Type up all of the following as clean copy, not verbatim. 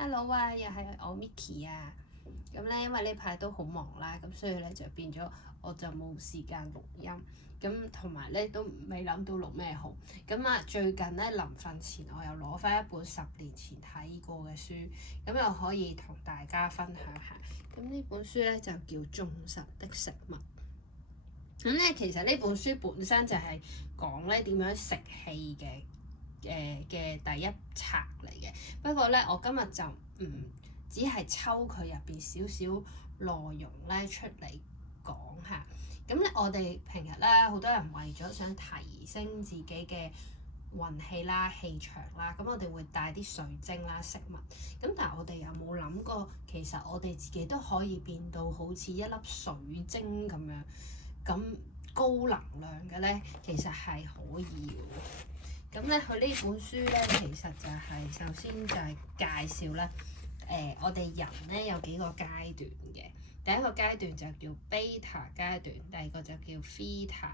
Hello 啊，又係我 Micky 啊。咁咧，因為呢排都好忙啦，咁所以咧就變咗我就冇時間錄音。咁同埋咧都未諗到錄咩好。咁啊，最近咧臨瞓前我又攞翻一本10年前睇過嘅書，咁又可以同大家分享下。咁呢本書咧就叫《眾神的食物》。咁咧其實呢本書本身就係講咧點樣食氣嘅第一冊嚟嘅，不過咧我今日就只係抽佢入邊少少內容咧出嚟講下。咁咧我哋平日咧好多人為咗想提升自己嘅運氣啦、氣場啦，咁我哋會帶啲水晶啦、飾物。咁但係我哋有冇諗過，其實我哋自己都可以變到好似一粒水晶咁樣咁高能量嘅咧，其實係可以嘅。咁咧，佢呢本書咧，其實就係首先就係介紹咧，我哋人咧有幾個階段嘅。第一個階段就叫 beta 階段，第二個就叫 theta，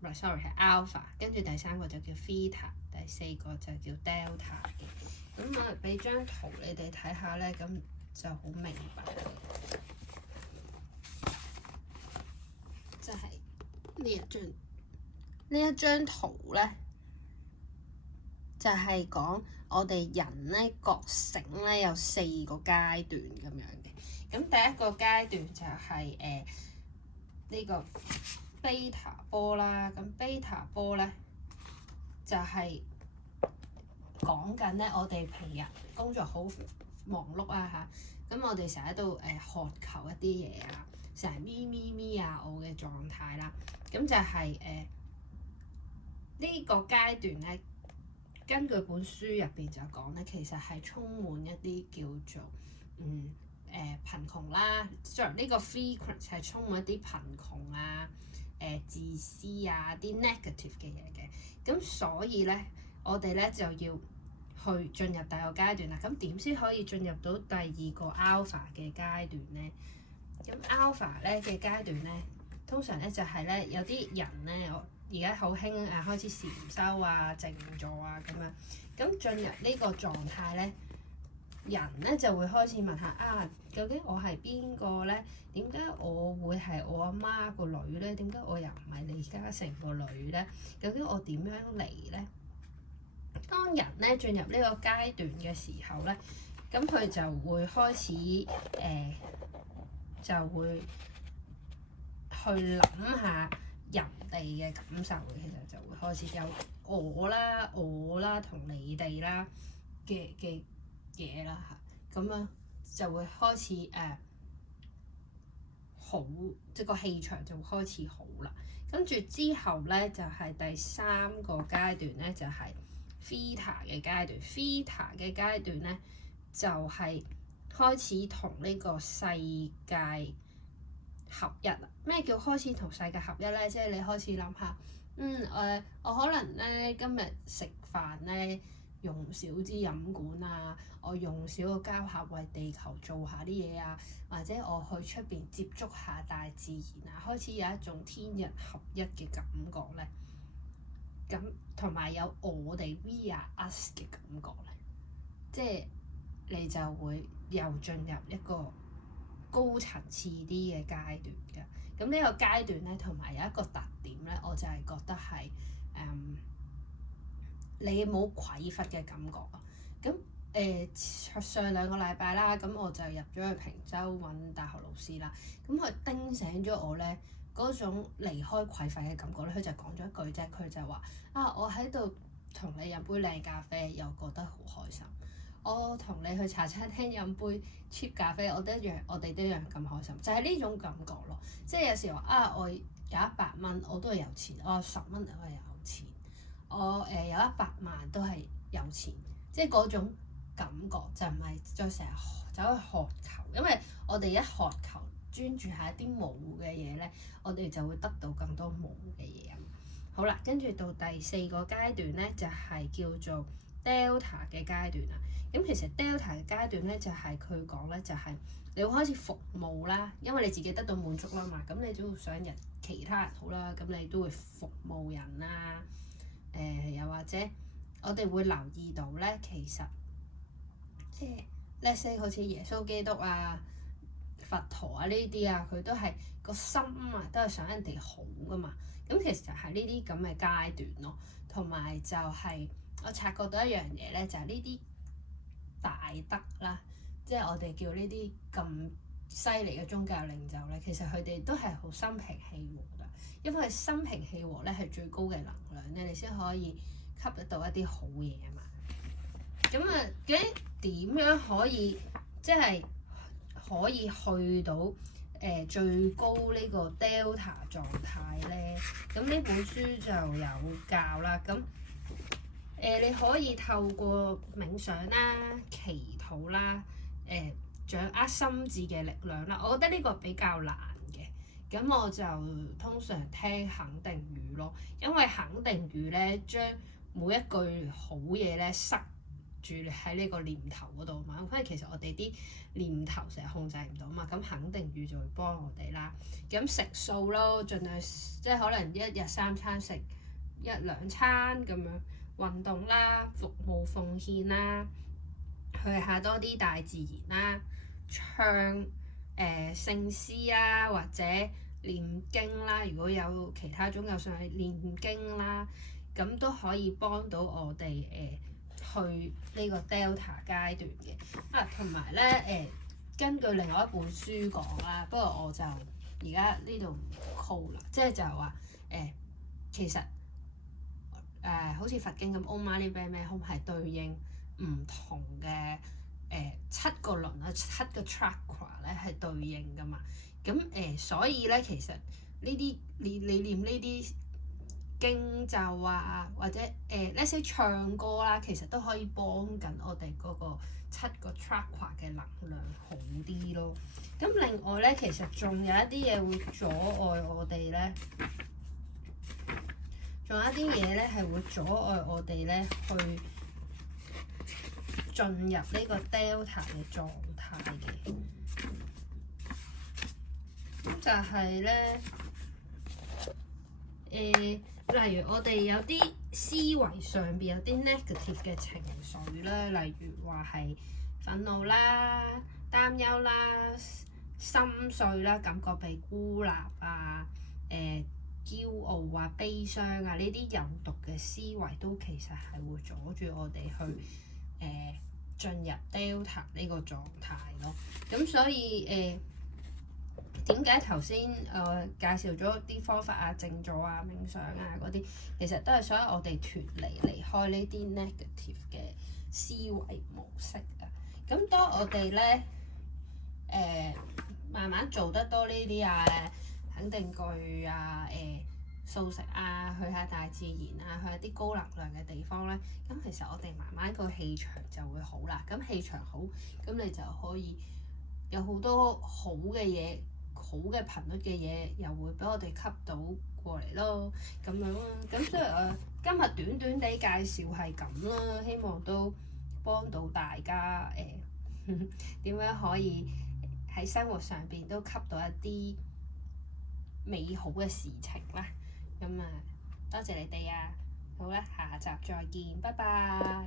唔係 sorry 係 alpha， 跟住第三個就叫 theta， 第四個就叫 delta 嘅。咁我俾張圖你哋睇下咧，咁就好明白嘅。即係呢一張圖咧。就係講我哋人咧覺醒咧有4個階段咁樣嘅。咁第一個階段就係呢個 beta 波啦。咁 beta 波咧就係講緊咧我哋平日工作好忙碌啊嚇，咁我哋成日喺度渴求一啲嘢啊，成日咪啊我嘅狀態啦。咁就係呢個階段咧。根據本書入邊就講咧，其實係充滿一啲叫做貧窮啦，將呢個 frequent 係充滿一啲貧窮啊、自私啊啲 negative 嘅嘢嘅。咁所以咧，我哋咧就要去進入第二個階段啦。咁點先可以進入到第二個 alpha 嘅階段咧？咁 alpha 咧嘅階段咧，通常咧就係咧有啲人咧，而家好興開始禪修啊、靜坐啊咁樣，咁進入呢個狀態咧，人咧就會開始問下啊，究竟我係邊個咧？點解我會係我阿媽個女咧？點解我又唔係李嘉誠個女咧？究竟我點樣嚟咧？當人咧進入呢個階段嘅時候咧，咁佢就會開始就會去諗下人哋嘅感受，其實就會開始有我啦同你哋啦嘅嘢啦嚇，咁樣就會開始好，即係個氣場就會開始好啦。跟住之後咧就係第3個階段咧，就係 theta 嘅階段。theta 嘅階段咧就係開始同呢個世界合一啦。咩叫開始同世界合一咧？即係你開始諗下，我可能咧今日食飯咧用少支飲管啊，我用少個膠盒為地球做下啲嘢啊，或者我去出邊接觸下大自然啊，開始有一種天人合一嘅感覺咧。咁同埋有我哋 we are us 嘅感覺咧，即係你就會又進入一個高層次啲嘅階段嘅。咁呢個階段咧，同埋有一個特點咧，我就係覺得係你冇匱乏嘅感覺啊。咁上2個禮拜啦，咁我就入咗去坪洲揾大學老師啦。咁佢叮醒咗我咧嗰種離開匱乏嘅感覺咧，佢就講咗一句啫，佢就話我喺度同你飲杯靚咖啡，又覺得好開心。我同你去茶餐廳飲杯 cheap 咖啡，我哋都一樣咁開心，就係呢種感覺咯。即係有時話我有100蚊，我都係有錢；我10蚊我係有錢；我有100萬都係有錢。即係嗰種感覺就唔係再成日走去渴求，因為我哋一渴求專注喺一啲冇嘅嘢咧，我哋就會得到更多冇嘅嘢。好啦，跟住到第4個階段咧，就係叫做 Delta 嘅階段啦。咁其實 Delta 嘅階段咧，就係佢講咧，就係你會開始服務啦，因為你自己得到滿足啦嘛，咁你都會想其他人好啦，咁你都會服務人啦。又或者我哋會留意到咧，其實 let's say 好似耶穌基督啊、佛陀啊呢啲啊，佢都係個心啊，都係想人哋好噶嘛。咁其實就係呢啲咁嘅階段咯。同埋就係我察覺到一樣嘢咧，就係呢啲大德啦，即係我哋叫呢啲咁犀利嘅宗教領袖咧，其實佢哋都係好心平氣和㗎，因為心平氣和咧係最高嘅能量咧，你先可以吸得到一啲好嘢啊嘛。咁啊，究竟點樣可以即係可以去到最高呢個 Delta 狀態咧？咁呢本書就有教啦。咁你可以透過冥想啦、祈禱啦、掌握心智嘅力量啦。我覺得呢個比較難嘅，咁我就通常聽肯定語咯，因為肯定語咧將每一句好嘢咧塞住喺呢個念頭嗰度嘛。反而其實我哋啲念頭成日控制唔到嘛，咁肯定語就會幫我哋啦。咁食素咯，盡量即係可能一日3餐食1-2餐咁樣。運動啦、服務奉獻啦、去下多啲大自然啦、唱聖詩啦，或者念經啦。如果有其他宗教上係念經啦，咁都可以幫到我哋去呢個 Delta 階段嘅。同埋咧根據另外一本書講啦，不過我就而家呢度唔 call 啦，即係就係話其實。好似佛經咁，Om Mani Padme Hum 係對應唔同嘅7個輪啊、7個 chakra 咧係對應噶嘛。咁所以咧其實呢啲你念呢啲經咒啊，或者let's say 唱歌啦，其實都可以幫緊我哋嗰個7個 chakra 嘅能量好啲咯。咁另外咧，其實仲有一啲嘢會阻礙我哋咧。仲有一啲嘢咧係會阻礙我哋咧去進入呢個 Delta 嘅狀態嘅。咁就係咧例如我哋有啲思維上邊有啲 negative 嘅情緒啦，例如話係憤怒啦、擔憂啦、心碎啦、感覺被孤立啊、驕傲啊、悲傷啊，呢啲有毒嘅思維都其實係會阻住我哋去進入 Delta 呢個狀態咯。咁所以點解頭先介紹咗啲方法啊、靜坐啊、冥想啊嗰啲，其實都係想我哋離開呢啲 negative 嘅思維模式啊。咁當我哋咧慢慢做得多呢啲啊，肯定句啊、素食啊、去下大自然啊、去下啲高能量嘅地方咧，咁其實我哋慢慢個氣場就會好啦。咁氣場好，咁你就可以有好多好嘅嘢、好嘅頻率嘅嘢，又會俾我哋吸到過嚟咯。咁樣啦，咁所以今日短短地介紹係咁啦，希望都幫到大家點樣可以喺生活上邊都吸到一啲美好嘅事情啦。咁多謝你哋啊！好啦，下集再見，拜拜。